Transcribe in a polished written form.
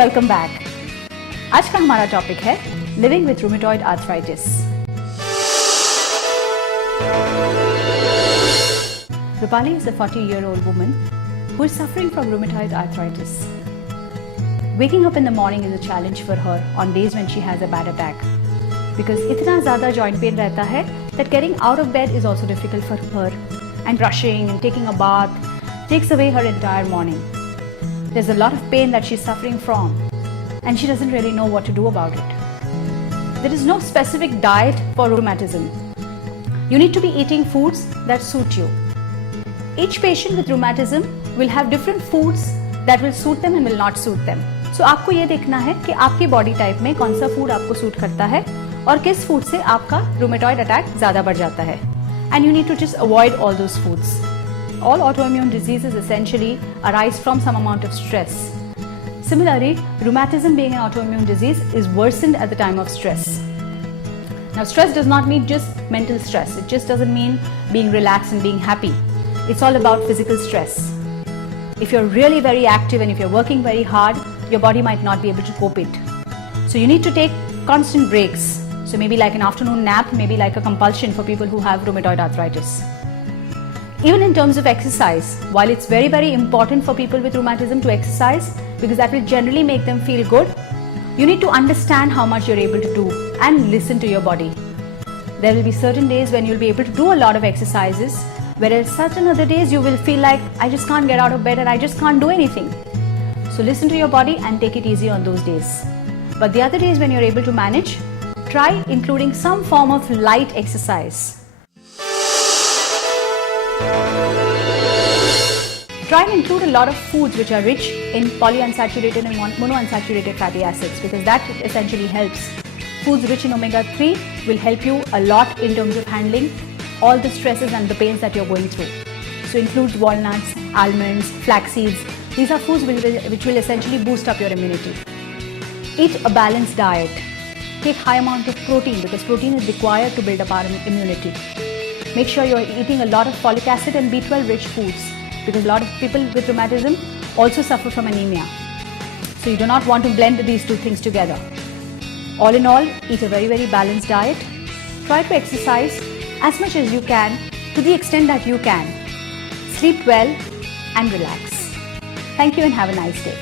Welcome back. आज का हमारा टॉपिक है living with rheumatoid arthritis. Rupali is a 40-year-old woman who is suffering from rheumatoid arthritis. Waking up in the morning is a challenge for her on days when she has a bad attack because इतना ज़्यादा joint pain रहता है that getting out of bed is also difficult for her, and brushing and taking a bath takes away her entire morning. There's a lot of pain that she's suffering from and she doesn't really know what to do about it. There is no specific diet for rheumatism. You need to be eating foods that suit you. Each patient with rheumatism will have different foods that will suit them and will not suit them. So आपको ये देखना है कि आपकी body type में कौन सा food आपको सूट करता है और किस फूड से आपका रूमेटॉइड अटैक ज़्यादा बढ़ जाता है. And you need to just avoid all those foods. All autoimmune diseases essentially arise from some amount of stress. Similarly, rheumatism being an autoimmune disease is worsened at the time of stress. Now, stress does not mean just mental stress. It just doesn't mean being relaxed and being happy. It's all about physical stress. If you're really very active and if you're working very hard, your body might not be able to cope it. So you need to take constant breaks. So maybe like an afternoon nap, maybe like a compulsion for people who have rheumatoid arthritis. Even in terms of exercise, while it's very, very important for people with rheumatism to exercise because that will generally make them feel good, you need to understand how much you're able to do and listen to your body. There will be certain days when you'll be able to do a lot of exercises, whereas certain other days you will feel like, I just can't get out of bed and I just can't do anything. So listen to your body and take it easy on those days. But the other days when you're able to manage, try including some form of light exercise. Try and include a lot of foods which are rich in polyunsaturated and monounsaturated fatty acids because that essentially helps. Foods rich in omega-3 will help you a lot in terms of handling all the stresses and the pains that you're going through. So includes walnuts, almonds, flax seeds. These are foods which will essentially boost up your immunity. Eat a balanced diet. Take high amount of protein because protein is required to build up our immunity. Make sure you're eating a lot of folic acid and B12 rich foods because a lot of people with rheumatism also suffer from anemia. So you do not want to blend these two things together. All in all, eat a very, very balanced diet. Try to exercise as much as you can to the extent that you can. Sleep well and relax. Thank you and have a nice day.